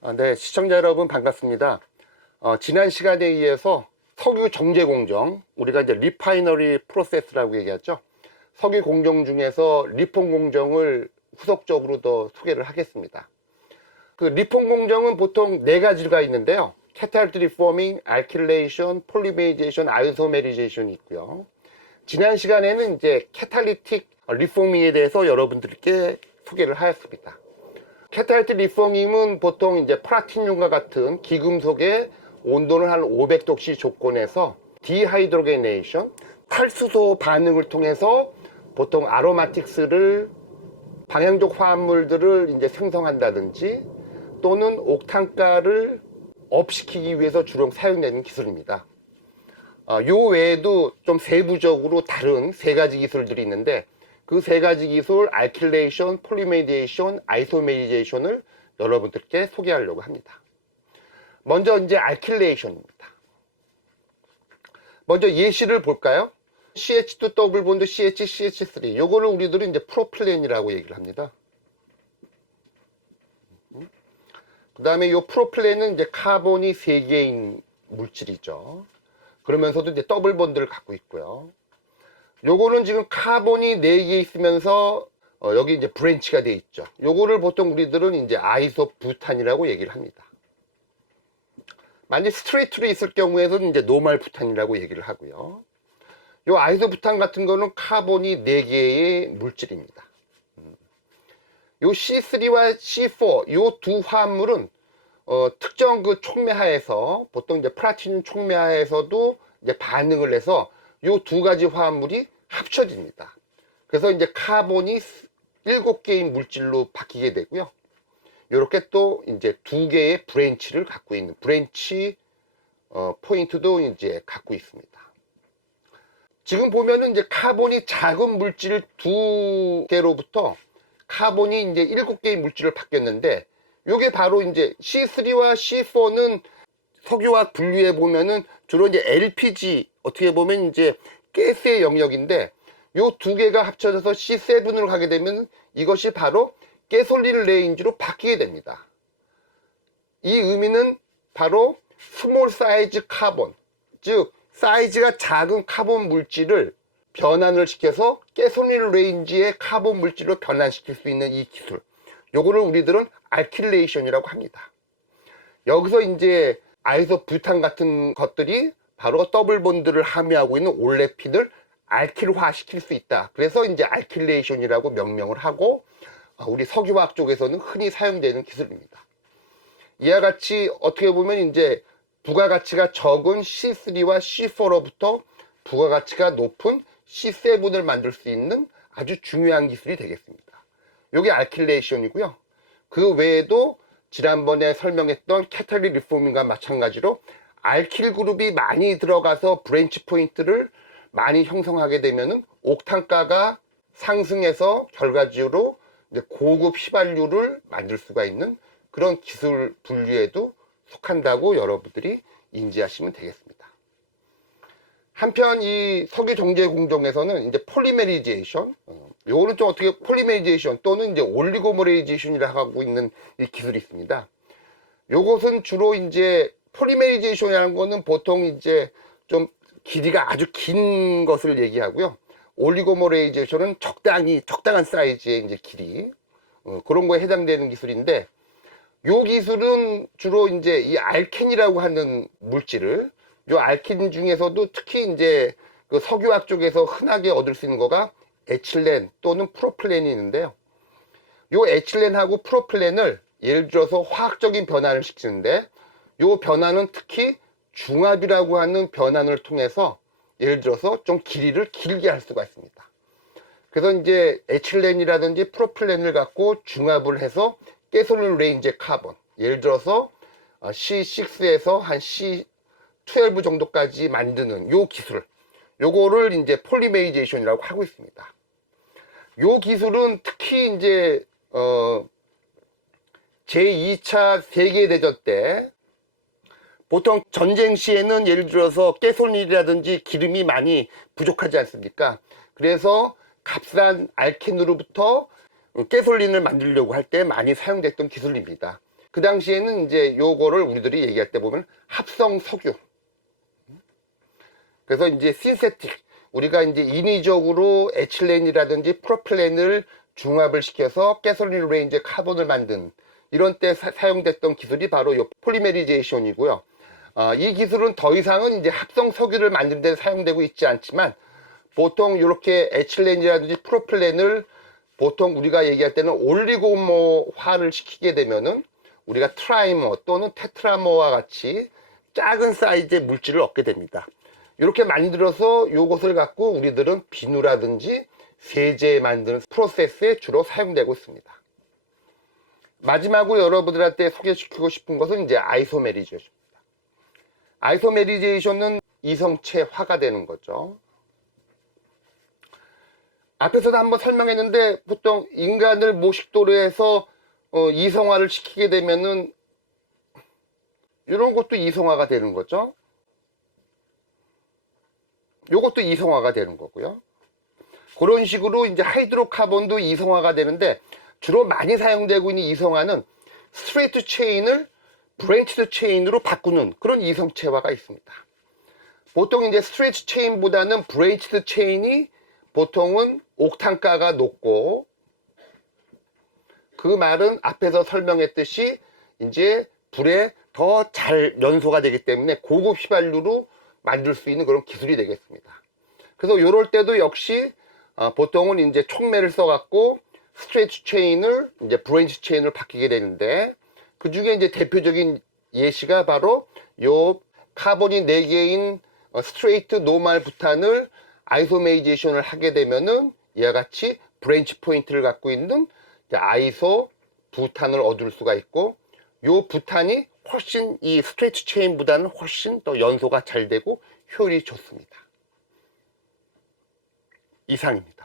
네, 시청자 여러분 반갑습니다. 지난 시간에 이어서 석유 정제 공정, 우리가 이제 리파이너리 프로세스라고 얘기하죠. 석유 공정 중에서 리폼 공정을 후속적으로 더 소개를 하겠습니다. 그 리폼 공정은 보통 네 가지가 있는데요. 캐탈리틱 리포밍, 알킬레이션, 폴리메이제이션, 아이소메리제이션이 있고요. 지난 시간에는 이제 캐탈리틱 리포밍에 대해서 여러분들께 소개를 하였습니다. 캐탈리틱 리포밍은 보통 이제 플라티늄과 같은 기금속의 온도를 한 500도씨 조건에서 디하이드로게네이션, 탈수소 반응을 통해서 보통 아로마틱스를 방향적 화합물들을 이제 생성한다든지 또는 옥탄가를 업시키기 위해서 주로 사용되는 기술입니다. 요 외에도 좀 세부적으로 다른 세 가지 기술들이 있는데 그 세 가지 기술 알킬레이션, 폴리메디에이션, 아이소메리제이션을 여러분들께 소개하려고 합니다. 먼저 이제 알킬레이션입니다. 먼저 예시를 볼까요? CH2 더블 본드 CH, CH3 요거를 우리들은 이제 프로필렌이라고 얘기를 합니다. 그 다음에 요 프로필렌은 이제 카본이 3개인 물질이죠. 그러면서도 이제 더블 본드를 갖고 있고요. 요거는 지금 카본이 4개 있으면서 여기 이제 브랜치가 되어 있죠. 요거를 보통 우리들은 이제 아이소부탄이라고 얘기를 합니다. 만약 스트레이트로 있을 경우에는 이제 노멀 부탄이라고 얘기를 하고요. 요 아이소부탄 같은 거는 카본이 4개의 물질입니다. 요 C3와 C4 요 두 화합물은 특정 그 촉매하에서 보통 이제 플라티늄 촉매하에서도 이제 반응을 해서 요 두 가지 화합물이 합쳐집니다. 그래서 이제 카본이 7개의 물질로 바뀌게 되고요. 이렇게 또 이제 2개의 브랜치를 갖고 있는 브랜치 포인트도 이제 갖고 있습니다. 지금 보면은 이제 카본이 작은 물질 2개로부터 카본이 이제 7개의 물질을 바뀌었는데 요게 바로 이제 C3와 C4는 석유화학 분류에 보면은 주로 이제 LPG 어떻게 보면 이제 가스의 영역인데 요 2개가 합쳐져서 C7으로 가게 되면 이것이 바로 가솔린 레인지로 바뀌게 됩니다. 이 의미는 바로 스몰 사이즈 카본, 즉 사이즈가 작은 카본 물질을 변환을 시켜서 가솔린 레인지의 카본 물질로 변환시킬 수 있는 이 기술, 요거를 우리들은 알킬레이션이라고 합니다. 여기서 이제 아이소부탄 같은 것들이 바로 더블 본드를 함유하고 있는 올레핀을 알킬화 시킬 수 있다. 그래서 이제 알킬레이션이라고 명명을 하고 우리 석유화학 쪽에서는 흔히 사용되는 기술입니다. 이와 같이 어떻게 보면 이제 부가가치가 적은 C3와 C4로부터 부가가치가 높은 C7을 만들 수 있는 아주 중요한 기술이 되겠습니다. 이게 알킬레이션이고요. 그 외에도 지난번에 설명했던 캐탈리틱 리포밍과 마찬가지로 알킬 그룹이 많이 들어가서 브랜치 포인트를 많이 형성하게 되면은 옥탄가가 상승해서 결과적으로 이제 고급 휘발유를 만들 수가 있는 그런 기술 분류에도 속한다고 여러분들이 인지하시면 되겠습니다. 한편 이 석유 정제 공정에서는 이제 폴리메리제이션, 요거는 좀 어떻게 폴리메리제이션 또는 이제 올리고메리제이션이라고 하고 있는 이 기술이 있습니다. 요것은 주로 이제 폴리메리제이션이라는 거는 보통 이제 좀 길이가 아주 긴 것을 얘기하고요. 올리고메리제이션은 적당한 사이즈의 이제 길이, 그런 거에 해당되는 기술인데, 요 기술은 주로 이제 이 알켄이라고 하는 물질을, 요 알켄 중에서도 특히 이제 그 석유화학 쪽에서 흔하게 얻을 수 있는 거가 에틸렌 또는 프로필렌이 있는데요. 요 에틸렌하고 프로필렌을 예를 들어서 화학적인 변환을 시키는데 요 변환은 특히 중합이라고 하는 변환을 통해서 예를 들어서 좀 길이를 길게 할 수가 있습니다. 그래서 이제 에틸렌이라든지 프로필렌을 갖고 중합을 해서 가솔린 레인지 카본, 예를 들어서 C6에서 한 C12 정도까지 만드는 요 기술, 요거를 이제 폴리메리제이션이라고 하고 있습니다. 요 기술은 특히 이제 제2차 세계대전 때 보통 전쟁 시에는 예를 들어서 가솔린이라든지 기름이 많이 부족하지 않습니까? 그래서 값싼 알켄으로부터 가솔린을 만들려고 할 때 많이 사용됐던 기술입니다. 그 당시에는 이제 요거를 우리들이 얘기할 때 보면 합성 석유. 그래서 이제 신세틱, 우리가 이제 인위적으로 에틸렌이라든지 프로필렌을 중합을 시켜서 가솔린 레인지에 카본을 만든 이런 때 사용됐던 기술이 바로 요 폴리메리제이션이고요. 이 기술은 더 이상은 이제 합성 석유를 만드는 데 사용되고 있지 않지만 보통 이렇게 에틸렌이라든지 프로필렌을 보통 우리가 얘기할 때는 올리고모화를 시키게 되면은 우리가 트라이머 또는 테트라머와 같이 작은 사이즈의 물질을 얻게 됩니다. 이렇게 만들어서 이것을 갖고 우리들은 비누라든지 세제 만드는 프로세스에 주로 사용되고 있습니다. 마지막으로 여러분들한테 소개시키고 싶은 것은 이제 아이소메리제이션입니다. 아이소메리제이션은 이성체화가 되는 거죠. 앞에서도 한번 설명했는데 보통 인간을 모식도로 해서 이성화를 시키게 되면은 이런 것도 이성화가 되는 거죠. 요것도 이성화가 되는 거고요. 그런 식으로 이제 하이드로카본도 이성화가 되는데 주로 많이 사용되고 있는 이성화는 스트레이트 체인을 브랜치드 체인으로 바꾸는 그런 이성체화가 있습니다. 보통 이제 스트레이트 체인보다는 브랜치드 체인이 보통은 옥탄가가 높고, 그 말은 앞에서 설명했듯이 이제 불에 더 잘 연소가 되기 때문에 고급 휘발유로 만들 수 있는 그런 기술이 되겠습니다. 그래서 요럴 때도 역시 보통은 이제 촉매를 써갖고 스트레이트 체인을 이제 브랜치 체인으로 바뀌게 되는데, 그 중에 이제 대표적인 예시가 바로 요 카본이 4개인 스트레이트 노멀 부탄을 아이소메이제이션을 하게 되면은 이와 같이 브랜치 포인트를 갖고 있는 아이소 부탄을 얻을 수가 있고, 요 부탄이 훨씬 이 스트레이트 체인보다는 훨씬 더 연소가 잘 되고 효율이 좋습니다. 이상입니다.